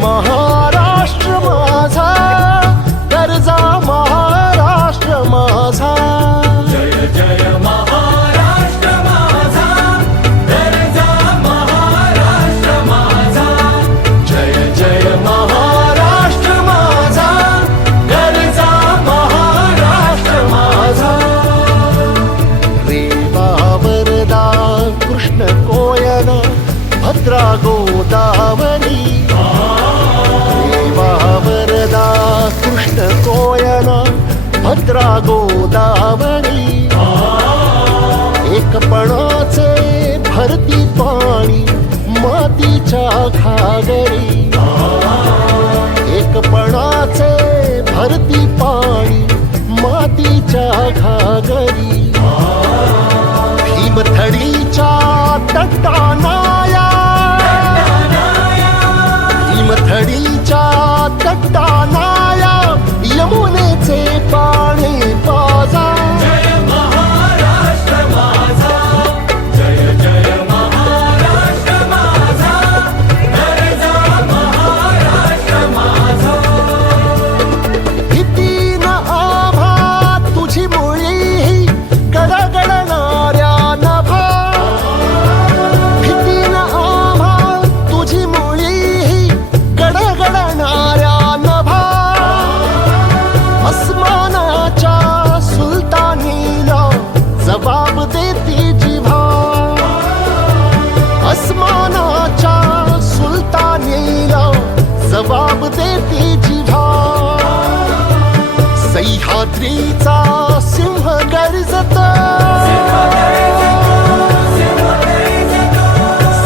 महाराष्ट्र माझा गरजा महाराष्ट्र माझा जय जय महाराष्ट्र माझा गरजा महाराष्ट्र माझा जय जय महाराष्ट्र माझा गरजा महाराष्ट्र माझा रेवा वरदा कृष्ण कोयना भद्रा गोदावरी वरदा कृष्ण कोयना भद्रा गोदावरी एकपणाचे भरती पाणी मातीच्या घागरी एकपणाचे भरती पाणी मातीच्या घागरी भीमथडीच्या तटानाया भीमथडीच्या तटानाया यमुनेचे पाणी पाजा जय महाराष्ट्र माझा जय जय महाराष्ट्र माझा गरजा महाराष्ट्र माझा भीतीन आभा तुझी मुळी गडगडणाऱ्या नभा भीतीन आभा तुझी मुळी गडगडणाऱ्या नभा अस्मानाच्या सुलतानीला जबाब देती जिव्हा अस्मानाच्या सुलतानीला जबाब देती जिव्हा सह्याद्रीचा सिंह गर्जतो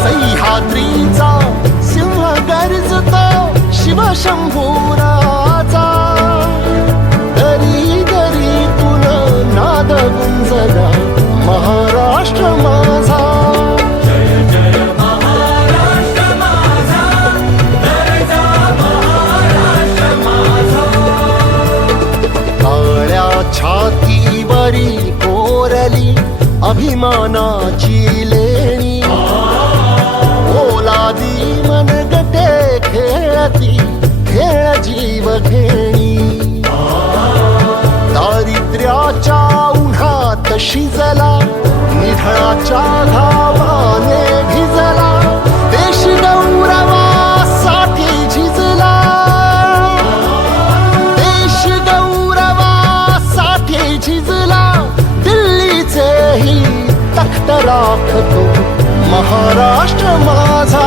सह्याद्रीचा सिंह गर्जतो शिवशंभूराजा दरी दरीतून नाद गुंजला महाराष्ट्र माझा जय जय महाराष्ट्र माझा गरजा महाराष्ट्र माझा काळ्या छातीवरी कोरली अभिमानाची लेणी ओलादी मनगटे खेळती खेळ जीव घेणी दारिद्र्याच्या उन्हात शिजला निधळाच्या घावाने भिजला देश गौरवासाठी झिजला देश गौरवासाठी झिजला दिल्लीचेही तख्त राखतो महाराष्ट्र माझा